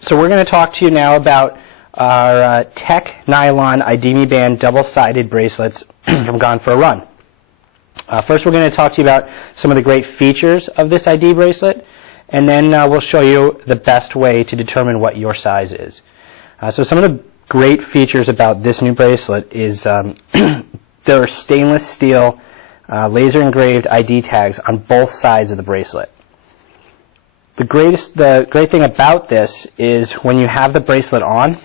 So we're going to talk to you now about our Tech Nylon IDmeBAND double-sided bracelets from Gone for a Run. First, we're going to talk to you about some of the great features of this ID bracelet, and then we'll show you the best way to determine what your size is. So some of the great features about this new bracelet is there are stainless steel laser engraved ID tags on both sides of the bracelet. The great thing about this is when you have the bracelet on,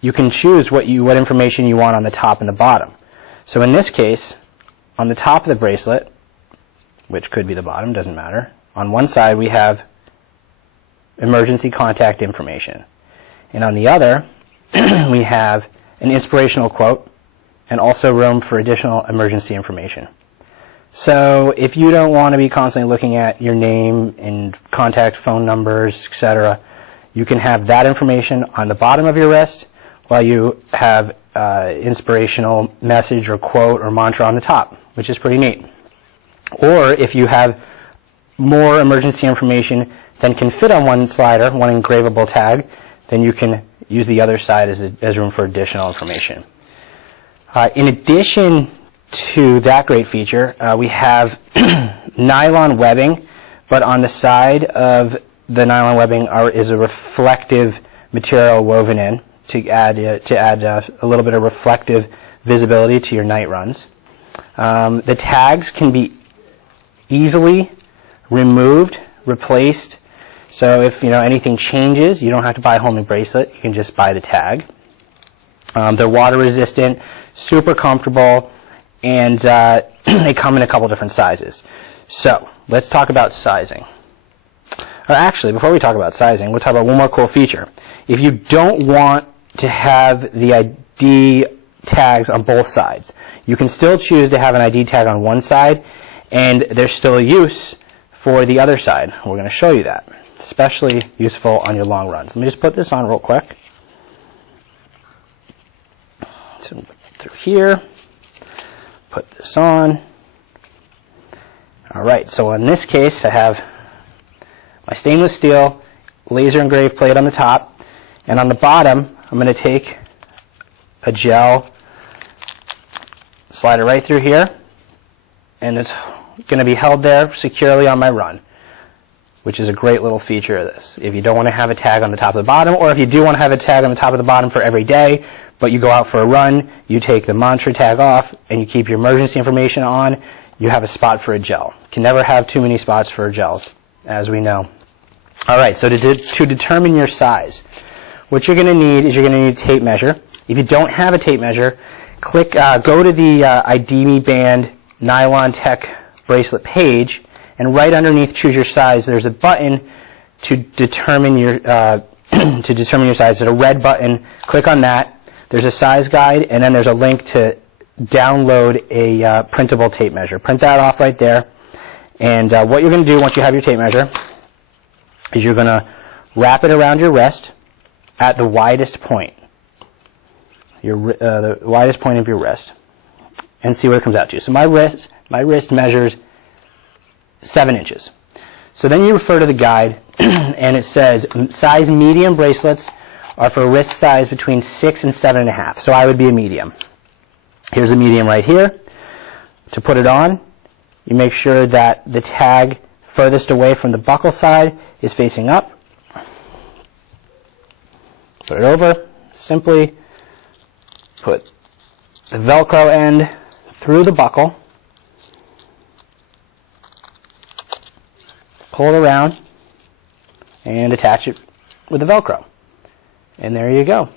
you can choose what information you want on the top and the bottom. So in this case, on the top of the bracelet, which could be the bottom, doesn't matter, on one side we have emergency contact information. And on the other, we have an inspirational quote and also room for additional emergency information. So if you don't want to be constantly looking at your name and contact phone numbers, etc., you can have that information on the bottom of your wrist while you have inspirational message or quote or mantra on the top, which is pretty neat. Or if you have more emergency information than can fit on one slider, one engravable tag, then you can use the other side as room for additional information. In addition to that great feature, we have nylon webbing, but on the side of the nylon webbing is a reflective material woven in to add a little bit of reflective visibility to your night runs. The tags can be easily removed, replaced. So if anything changes, you don't have to buy a whole new bracelet. You can just buy the tag. They're water resistant, super comfortable, and they come in a couple different sizes. So let's talk about sizing. Or actually, before we talk about sizing, we'll talk about one more cool feature. If you don't want to have the ID tags on both sides, you can still choose to have an ID tag on one side, and there's still a use for the other side. We're going to show you that. Especially useful on your long runs. Let me just put this on real quick. So through here, put this on. Alright, so in this case I have my stainless steel laser engraved plate on the top, and on the bottom I'm going to take a gel, slide it right through here, and it's going to be held there securely on my run, which is a great little feature of this. If you don't want to have a tag on the top of the bottom, or if you do want to have a tag on the top of the bottom for every day, but you go out for a run, you take the mantra tag off, and you keep your emergency information on, you have a spot for a gel. You can never have too many spots for go, as we know. Alright, so to determine your size, what you're going to need is you're going to need a tape measure. If you don't have a tape measure, go to the IDmeBAND Nylon Tech bracelet page, and right underneath choose your size, there's a button to determine your size. There's a red button. Click on that. There's a size guide, and then there's a link to download a printable tape measure. Print that off right there. And what you're going to do once you have your tape measure is you're going to wrap it around your wrist at the widest point, the widest point of your wrist, and see what it comes out to. So my wrist measures 7 inches. So then you refer to the guide, and it says size medium bracelets are for wrist size between 6 and 7.5. So I would be a medium. Here's a medium right here. To put it on, you make sure that the tag furthest away from the buckle side is facing up. Put it over. Simply put the Velcro end through the buckle. Pull it around and attach it with the Velcro. And there you go.